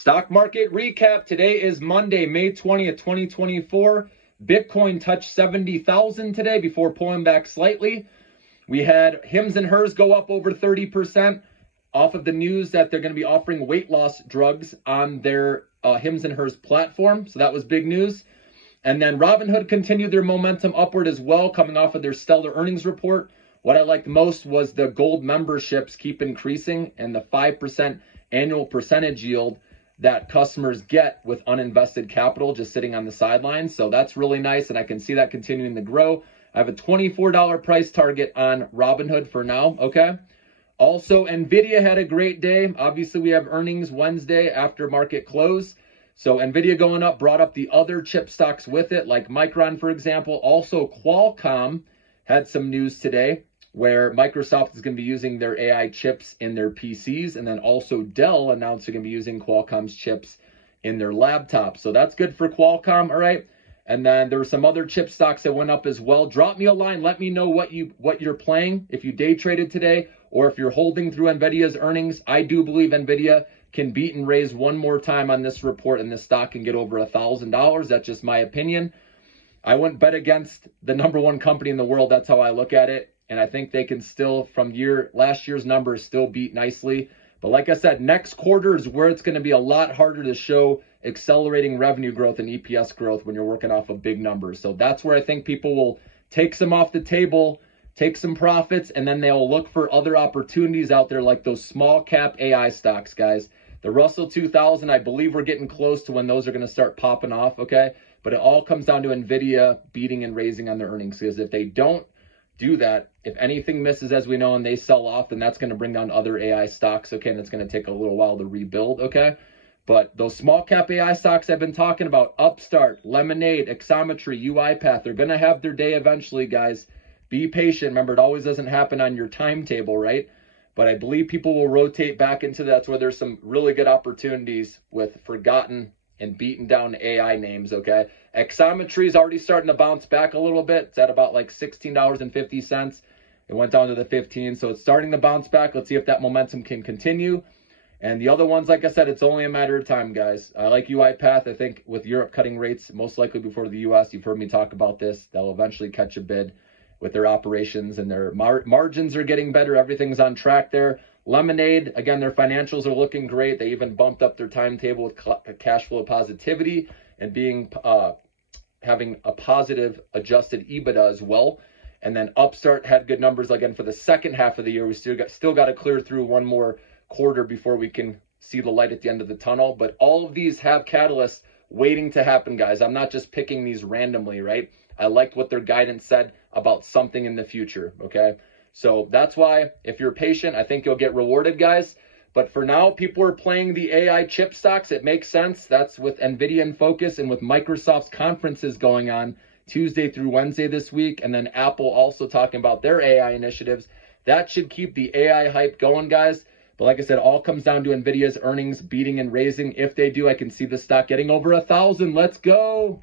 Stock market recap. Today is Monday, May 20th, 2024. Bitcoin touched 70,000 today before pulling back slightly. We had Hims and Hers go up over 30% off of the news that they're going to be offering weight loss drugs on their Hims and Hers platform. So that was big news. And then Robinhood continued their momentum upward as well, coming off of their stellar earnings report. What I liked most was the gold memberships keep increasing and the 5% annual percentage yield that customers get with uninvested capital just sitting on the sidelines. So that's really nice, and I can see that continuing to grow. I have a $24 price target on Robinhood for now, okay? Also, NVDA had a great day. Obviously, we have earnings Wednesday after market close. So NVIDIA going up brought up the other chip stocks with it, like Micron, for example. Also, Qualcomm had some news today where Microsoft is going to be using their AI chips in their PCs. And then also Dell announced they're going to be using Qualcomm's chips in their laptops. So that's good for Qualcomm, all right? And then there were some other chip stocks that went up as well. Drop me a line. Let me know what you're playing, if you day traded today or if you're holding through NVIDIA's earnings. I do believe NVIDIA can beat and raise one more time on this report, and this stock can get over $1,000. That's just my opinion. I wouldn't bet against the number one company in the world. That's how I look at it. And I think they can still, from last year's numbers, still beat nicely. But like I said, next quarter is where it's going to be a lot harder to show accelerating revenue growth and EPS growth when you're working off of big numbers. So that's where I think people will take some off the table, take some profits, and then they'll look for other opportunities out there like those small cap AI stocks, guys. The Russell 2000, I believe we're getting close to when those are going to start popping off, okay? But it all comes down to NVIDIA beating and raising on their earnings, because if they don't do that, if anything misses, as we know, and they sell off, then that's going to bring down other AI stocks, okay? And it's going to take a little while to rebuild, okay? But those small cap AI stocks I've been talking about, Upstart, Lemonade, Xometry, UiPath, they're going to have their day eventually, guys. Be patient. Remember, it always doesn't happen on your timetable, right? But I believe people will rotate back into that. That's where there's some really good opportunities with forgotten and beaten down AI names, okay? Xometry is already starting to bounce back a little bit. It's at about like $16.50. It went down to the 15, so it's starting to bounce back. Let's see if that momentum can continue. And the other ones, like I said, it's only a matter of time, guys. I like UiPath. I think with Europe cutting rates, most likely before the U.S., you've heard me talk about this, they'll eventually catch a bid with their operations, and their margins are getting better. Everything's on track there. Lemonade, again, their financials are looking great. They even bumped up their timetable with cash flow positivity and having a positive adjusted EBITDA as well. And then Upstart had good numbers again for the second half of the year. We still got to clear through one more quarter before we can see the light at the end of the tunnel. But all of these have catalysts waiting to happen, guys. I'm not just picking these randomly, right? I liked what their guidance said about something in the future, okay? So that's why, if you're patient, I think you'll get rewarded, guys. But for now, people are playing the AI chip stocks. It makes sense. That's with NVIDIA in focus, and with Microsoft's conferences going on Tuesday through Wednesday this week, and then Apple also talking about their AI initiatives. That should keep the AI hype going, guys. But like I said, all comes down to NVIDIA's earnings beating and raising. If they do, I can see the stock getting over 1,000. Let's go.